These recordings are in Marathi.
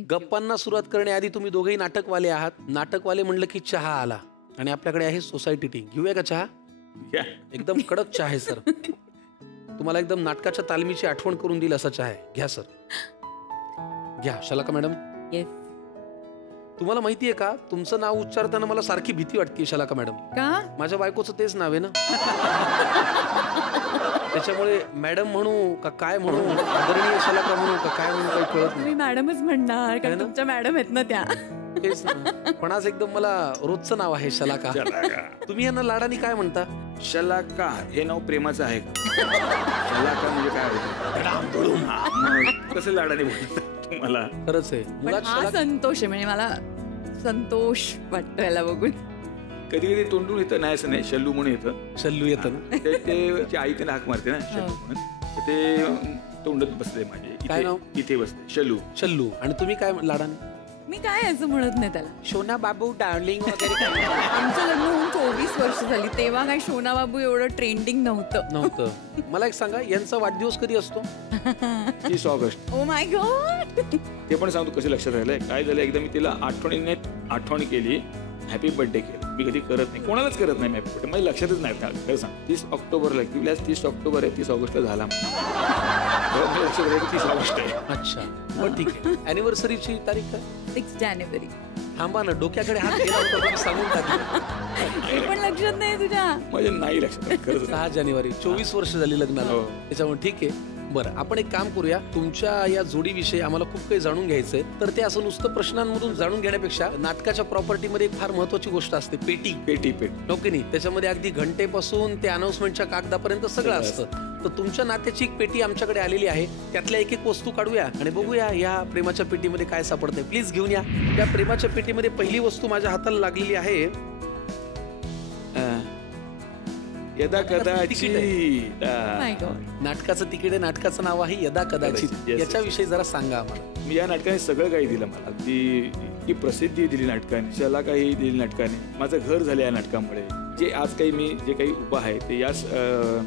गप्पांना सुरुवात करण्याआधी तुम्ही दोघेही नाटकवाले आहात. नाटकवाले म्हणलं की चहा आला आणि आपल्याकडे आहे सोसायटी टी. घेऊया का चहा? एकदम कडक चहा आहे सर. तुम्हाला एकदम नाटकाच्या तालमीची आठवण करून दिल असा चहा आहे. घ्या सर, घ्या. शलाका मॅडम, तुम्हाला माहितीये का तुमचं नाव उच्चारताना मला सारखी भीती वाटते. शलाका मॅडम, का? माझ्या बायकोचं तेच नाव आहे ना. त्याच्यामुळे मॅडम म्हणू का काय म्हणू, आदरणीय शलाका म्हणू का काय म्हणू काही कळत नाही. तुम्ही मॅडमच म्हणणार कारण तुमच्या मॅडम आहेत ना त्या. तेच ना. पण आज एकदम मला रोजचं नाव आहे शलाका. तुम्ही यांना लाडानी काय म्हणता? शलाका हे नाव प्रेमाचं आहे का? शलाका म्हणजे काय? कसं लाडाने बोलतात तुम्हाला? खरंच आहे. हा संतोष आहे, म्हणजे मला संतोष वाटतो याला बघून. कधी कधी तोंडून येतं, नाही असं नाही, शल्लू म्हणून येतं. शल्लू येतं ना. ते आई त्याला हाक मारते ना शल्लू म्हणून, ते तोंडात बसले माझे. काय नाव? इथे बसले शल्लू. शल्लू. आणि तुम्ही काय लाडाने? मी काय असं म्हणत नाही त्याला. शोना बाबू, डार्लिंग वगैरे. आमचं लग्न होऊन 24 वर्ष झाली, तेव्हा काय शोना बाबू एवढं ट्रेंडिंग नव्हतं. मला एक सांगा, यांचा वाढदिवस कधी असतो? 30 ऑगस्ट. Oh my God. ते पण सांगतो कसं लक्षात राहिलंय. काय झालं, एकदा मी तिला आठवण केली, हॅपी बर्थडे केलं. मी कधी करत नाही, कोणालाच करत नाही हॅपी बर्थडे. माझ्या लक्षातच नाही. खरं सांग, 30 ऑक्टोबरला किंवा 30 ऑक्टोबर आहे, 30 ऑगस्टला झाला. लक्षात राहिलं 30 ऑगस्ट आहे. अच्छा, बरं ठीक आहे. अॅनिव्हर्सरीची तारीख काय? 6 जानेवारी. थांबा ना, डोक्याकडे हात केला होता तुम्ही, सांगून टाकलं. हे पण लक्षात नाही तुझ्या? माझ्या नाही लक्षात. खरंच 6 जानेवारी, 24 वर्ष झाली लग्नाला. त्याच्यामुळे ठीक आहे. बरं, आपण एक काम करूया. तुमच्या या जोडीविषयी आम्हाला खूप काही जाणून घ्यायचंय. तर ते असं नुसतं प्रश्नांमधून जाणून घेण्यापेक्षा नाटकाच्या प्रॉपर्टीमध्ये एक फार महत्वाची गोष्ट असते, पेटी. पेटी ओके नाही? त्याच्यामध्ये अगदी घंटेपासून ते अनाउन्समेंटच्या कागदापर्यंत सगळं असतं. तर तुमच्या नात्याची एक पेटी आमच्याकडे आलेली आहे. त्यातल्या एक एक वस्तू काढूया आणि बघूया या प्रेमाच्या पेटीमध्ये काय सापडतंय. प्लीज घेऊन या. त्या प्रेमाच्या पेटीमध्ये पहिली वस्तू माझ्या हाताला लागलेली आहे. यदा कदाचित. नाटकाचं तिकीट आहे. नाटकाचं नाव आहे यदा कदाचित. याच्याविषयी जरा सांगा आम्हाला. मी या नाटकाने सगळं काही दिलं मला. ती प्रसिद्धी दिली नाटकाने, शलाकाही दिली नाटकाने. माझं घर झालं या नाटकामुळे. जे आज काही मी जे काही उभं आहे ते याच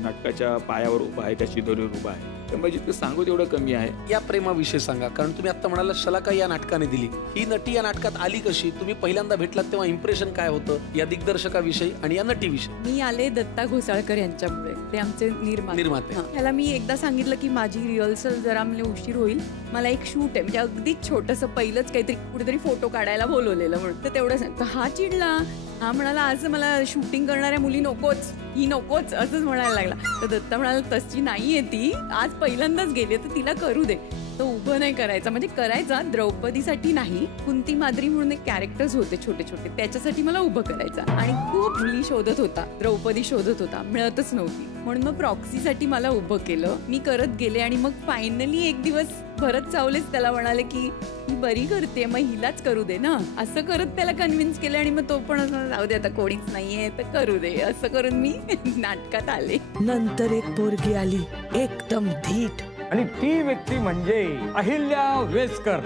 नाटकाच्या पायावर उभं आहे, त्या शिदोरीवर उभं आहे. त्यामुळे जितकं सांगू तेवढं कमी आहे. या प्रेमाविषयी सांगा, कारण तुम्ही आता म्हणाला शलाका या नाटकाने दिली. ही नटी या नाटकात आली कशी? तुम्ही पहिल्यांदा भेटलात तेव्हा इम्प्रेशन काय होतं या दिग्दर्शकाविषयी आणि या नटीविषयी? मी आले दत्ता घोसाळकर यांच्यामुळे. ते आमचे निर्माते. त्याला मी एकदा सांगितलं की माझी रिहर्सल जरा म्हणजे उशीर होईल, मला एक शूट आहे, म्हणजे अगदीच छोटंसं पहिलंच काहीतरी कुठेतरी फोटो काढायला बोलवलेलं म्हणून. तर तेवढं सांगतो. हा चिडला. हा म्हणाला आज मला शूटिंग करणाऱ्या मुली नकोच, ही नकोच, असंच म्हणायला लागला. तर दत्ता म्हणाला तशी नाहीये ती, आज पहिल्यांदाच गेली तर तिला करू दे. तो उभं नाही करायचा, म्हणजे करायचा द्रौपदीसाठी नाही, कुंती माद्री म्हणून एक कॅरेक्टर्स होते छोटे छोटे, त्याच्यासाठी मला उभं करायचा. आणि खूप मुली शोधत होता, द्रौपदी शोधत होता, मिळतच नव्हती. म्हणून मग प्रॉक्सीसाठी मला उभं केलं. मी करत गेले आणि मग फायनली एक दिवस भरत चावलेच त्याला म्हणाले की ही बरी करते, मग हिलाच करू दे ना, असं करत त्याला कन्व्हिन्स केलं. आणि मग तो पण असं जाऊ दे आता कोणीच नाहीये तर करू दे, असं करून मी नाटकात आले. नंतर एक पोरगी आली एकदम धीट, आणि ती व्यक्ती म्हणजे अहिल्या वेसकर.